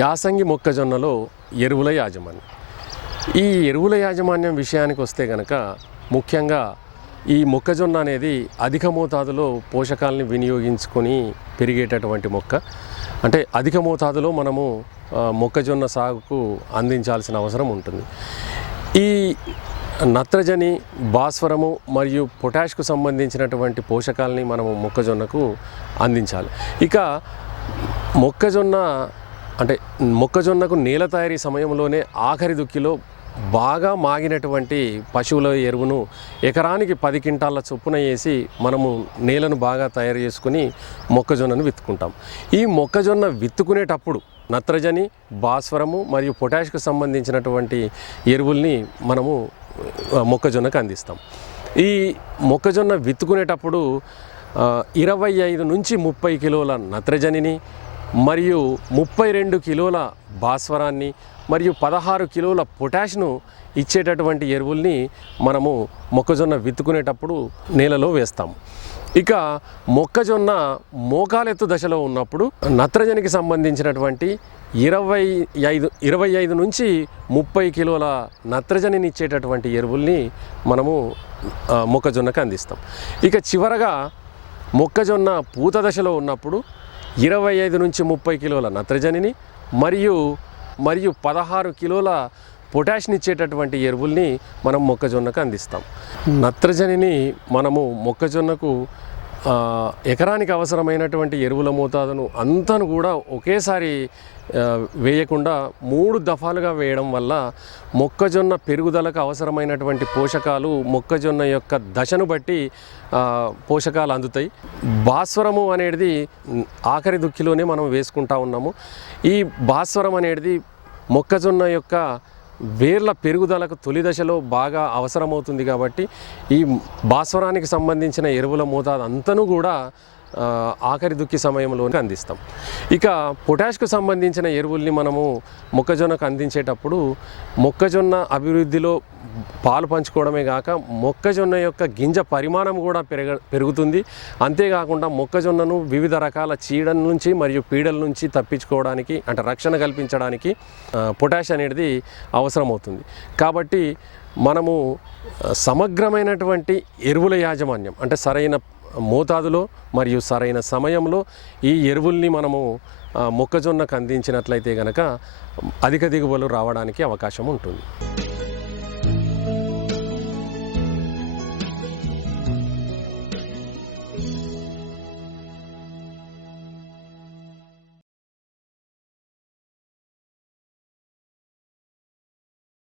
యాసంగి మొక్కజొన్నలో ఎరువుల యాజమాన్యం. ఈ ఎరువుల యాజమాన్యం విషయానికి వస్తే కనుక ముఖ్యంగా ఈ మొక్కజొన్న అనేది అధిక మోతాదులో పోషకాలని వినియోగించుకొని పెరిగేటటువంటి మొక్క. అంటే అధిక మోతాదులో మనము మొక్కజొన్న సాగుకు అందించాల్సిన అవసరం ఉంటుంది. ఈ నత్రజని భాస్వరము మరియు పొటాష్కు సంబంధించినటువంటి పోషకాలని మనము మొక్కజొన్నకు అందించాలి. ఇక మొక్కజొన్న అంటే మొక్కజొన్నకు నేల తయారీ సమయంలోనే ఆఖరి దుక్కిలో బాగా మాగినటువంటి పశువుల ఎరువును ఎకరానికి పది క్వింటాల చొప్పున వేసి మనము నేలను బాగా తయారు చేసుకుని మొక్కజొన్నను విత్తుకుంటాం. ఈ మొక్కజొన్న విత్తుకునేటప్పుడు నత్రజని భాస్వరము మరియు పొటాష్కు సంబంధించినటువంటి ఎరువుల్ని మనము మొక్కజొన్నకు అందిస్తాం. ఈ మొక్కజొన్న విత్తుకునేటప్పుడు ఇరవై ఐదు నుంచి ముప్పై కిలోల నత్రజనిని మరియు ముప్పై రెండు కిలోల భాస్వరాన్ని మరియు పదహారు కిలోల పొటాష్ను ఇచ్చేటటువంటి ఎరువుల్ని మనము మొక్కజొన్న విత్తుకునేటప్పుడు నేలలో వేస్తాము. ఇక మొక్కజొన్న మోకాలెత్తు దశలో ఉన్నప్పుడు నత్రజనికి సంబంధించినటువంటి ఇరవై ఐదు ఇరవై ఐదు నుంచి ముప్పై కిలోల నత్రజనిని ఇచ్చేటటువంటి ఎరువుల్ని మనము మొక్కజొన్నకు అందిస్తాం. ఇక చివరగా మొక్కజొన్న పూత దశలో ఉన్నప్పుడు ఇరవై ఐదు నుంచి ముప్పై కిలోల నత్రజనిని మరియు మరియు పదహారు కిలోల పొటాష్ని ఇచ్చేటటువంటి ఎరువుల్ని మనం మొక్కజొన్నకు అందిస్తాం. నత్రజనిని మనము మొక్కజొన్నకు ఎకరానికి అవసరమైనటువంటి ఎరువుల మోతాదును అంతను కూడా ఒకేసారి వేయకుండా మూడు దఫాలుగా వేయడం వల్ల మొక్కజొన్న పెరుగుదలకు అవసరమైనటువంటి పోషకాలు మొక్కజొన్న యొక్క దశను బట్టి పోషకాలు అందుతాయి. భాస్వరము అనేది ఆఖరి దుక్కిలోనే మనం వేసుకుంటా ఉన్నాము. ఈ భాస్వరం అనేది మొక్కజొన్న యొక్క వేర్ల పెరుగుదలకు తొలి దశలో బాగా అవసరమవుతుంది కాబట్టి ఈ భాస్వరానికి సంబంధించిన ఎరువుల మోతాదు అంతను కూడా ఆఖరి దుక్కి సమయంలోనే అందిస్తాం. ఇక పొటాష్కు సంబంధించిన ఎరువుల్ని మనము మొక్కజొన్నకు అందించేటప్పుడు మొక్కజొన్న అభివృద్ధిలో పాలు పంచుకోవడమే కాక మొక్కజొన్న యొక్క గింజ పరిమాణం కూడా పెరగ పెరుగుతుంది. అంతేకాకుండా మొక్కజొన్నను వివిధ రకాల చీడల నుంచి మరియు పీడల నుంచి తప్పించుకోవడానికి అంటే రక్షణ కల్పించడానికి పొటాష్ అనేది అవసరమవుతుంది. కాబట్టి మనము సమగ్రమైనటువంటి ఎరువుల యాజమాన్యం అంటే సరైన మోతాదులో మరియు సరైన సమయంలో ఈ ఎరువుల్ని మనము మొక్కజొన్నకు అందించినట్లయితే కనుక అధిక దిగుబడులు రావడానికి అవకాశం ఉంటుంది.